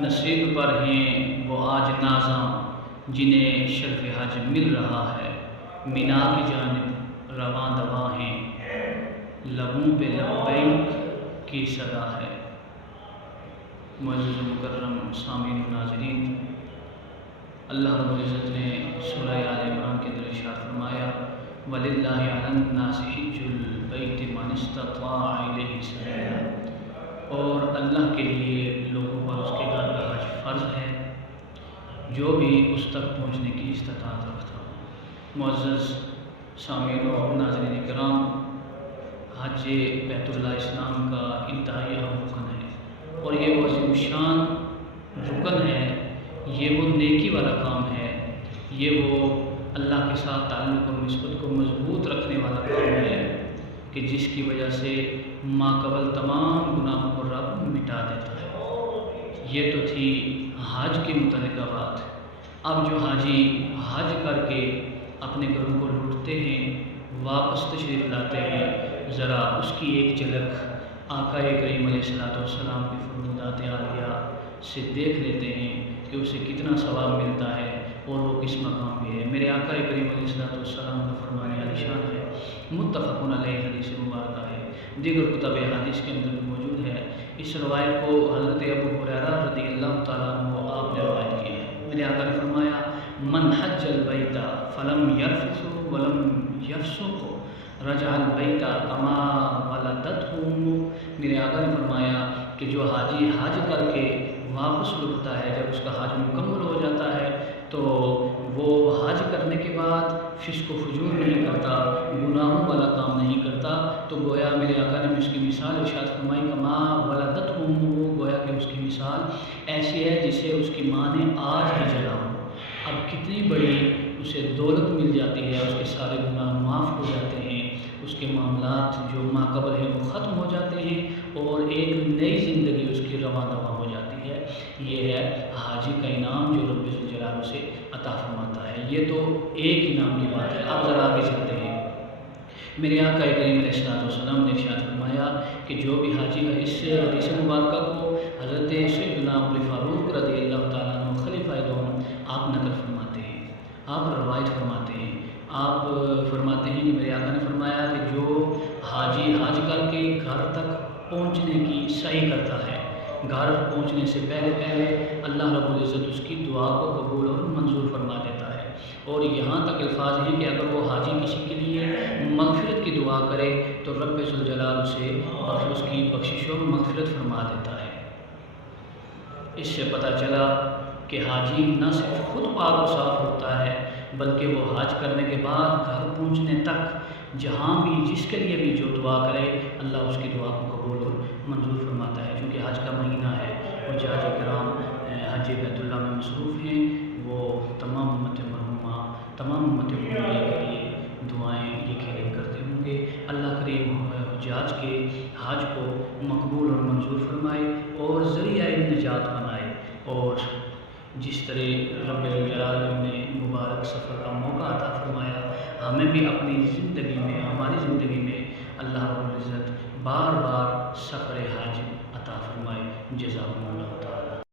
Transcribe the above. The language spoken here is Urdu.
نصیب پر ہیں وہ آج نازاں جنہیں شرف حج مل رہا ہے، مینا کی جانب رواں دواں ہیں، لبوں پہ لبیک کی صدا ہے۔ معزز و مکرم سامعین و ناظرین، اللہ رب العزت نے سورہ آل عمران کے اندر ارشاد فرمایا وَلِلَّهِ عَلَى النَّاسِ حِجُّ الْبَيْتِ مَنِ اسْتَطَاعَ إِلَيْهِ سَبِيلًا، اور اللہ کے لیے لوگوں پر اس کے گھر کا حج فرض ہے جو بھی اس تک پہنچنے کی استطاعت رکھتا ہو۔ معزز سامعین و ناظرین کرام، حج بیت اللہ اسلام کا انتہائی اہم رکن ہے، اور یہ وہ عظیم شان رکن ہے، یہ وہ نیکی والا کام ہے، یہ وہ اللہ کے ساتھ تعلق و نسبت کو مضبوط رکھنے والا کام ہے کہ جس کی وجہ سے ماقبل تمام گناہوں کو رب مٹا دیتا ہے۔ یہ تو تھی حج کے متعلقہ بات۔ اب جو حاجی حج کر کے اپنے گھروں کو لوٹتے ہیں، واپس تشریف لاتے ہیں، ذرا اس کی ایک جھلک آقا کریم علیہ السلام کی فرمودات عالیہ سے دیکھ لیتے ہیں کہ اسے کتنا ثواب ملتا ہے اور وہ کس مقام پہ ہے۔ میرے آقا کریم علیہ السلام کا فرمان عالی شان ہے، متفق علیہ حدیث مبارکہ ہے، دیگر کتب حدیث کے اندر بھی موجود ہے۔ اس روایت کو حضرت ابو ہریرہ رضی اللہ تعالیٰ عنہ آپ نے روایت کی ہے۔ میرے آقا نے فرمایا من حج البیت فلم یرفث ولم یفسق رجع البیت کما ولدتہ امہ۔ میرے آقا نے فرمایا کہ جو حاجی حج کر کے واپس لوٹتا ہے، جب اس کا حج مکمل ہو جاتا ہے تو وہ حج کرنے کے بعد فسق و فجور نہیں کرتا، گناہوں والا کام نہیں کرتا، تو گویا میرے آقا نے اس کی مثال ارشاد فرمائی کما ولدتہ امہ، گویا کہ اس کی مثال ایسی ہے جسے اس کی ماں نے آج ہی جلا ہو۔ اب کتنی بڑی اسے دولت مل جاتی ہے، اس کے سارے گناہ معاف ہو جاتے ہیں، اس کے معاملات جو ماقبل ہیں وہ ختم ہو جاتے ہیں، اور ایک نئی زندگی اس کی رواں دواں ہو جاتی ہے۔ یہ ہے حاجی کا انعام جو رب ذوالجلال اسے عطا فرماتا ہے۔ یہ تو ایک انعام کی بات ہے۔ اب ذرا آگے چلتے ہیں۔ میرے آقا کریم علیہ السلام نے ارشاد فرمایا کہ جو بھی حاجی ہے، اس حدیث مبارکہ کو حضرت سیدنا عمر فاروق رضی اللہ تعالیٰ عنہ خلیفہ دوم آپ نقل فرماتے ہیں، آپ روایت فرماتے ہیں، آپ فرماتے ہیں کہ میرے آقا نے فرمایا کہ جو حاجی حج کر کے گھر تک پہنچنے کی سعی کرتا ہے، گھر پہنچنے سے پہلے اللہ رب العزت اس کی دعا کو قبول اور منظور فرما دیتا ہے، اور یہاں تک الفاظ ہیں کہ اگر وہ حاجی کسی کے لیے مغفرت کی دعا کرے تو رب ذوالجلال اسے اس کی بخشش و مغفرت فرما دیتا ہے۔ اس سے پتہ چلا کہ حاجی نہ صرف خود پاک و صاف ہوتا ہے بلکہ وہ حج کرنے کے بعد گھر پہنچنے تک جہاں بھی جس کے لیے بھی جو دعا کرے اللہ اس کی دعا کو قبول اور منظور فرماتا ہے۔ چونکہ حج کا مہینہ ہے، اور حاج کرام حج بیت اللہ میں مصروف ہیں، وہ تمام امت مرحومہ، تمام امت محمدیہ کے لیے دعائیں یہ کرتے ہوں گے۔ اللہ کریم حجاج کے حج کو مقبول اور منظور فرمائے اور ذریعہ نجات بنائے، اور جس طرح رب الجلال نے مبارک سفر کا موقع عطا فرمایا، ہمیں بھی اپنی زندگی میں، ہماری زندگی میں اللہ رب العزت بار بار سفر حج عطا فرمائے۔ جزاکم اللہ تعالیٰ۔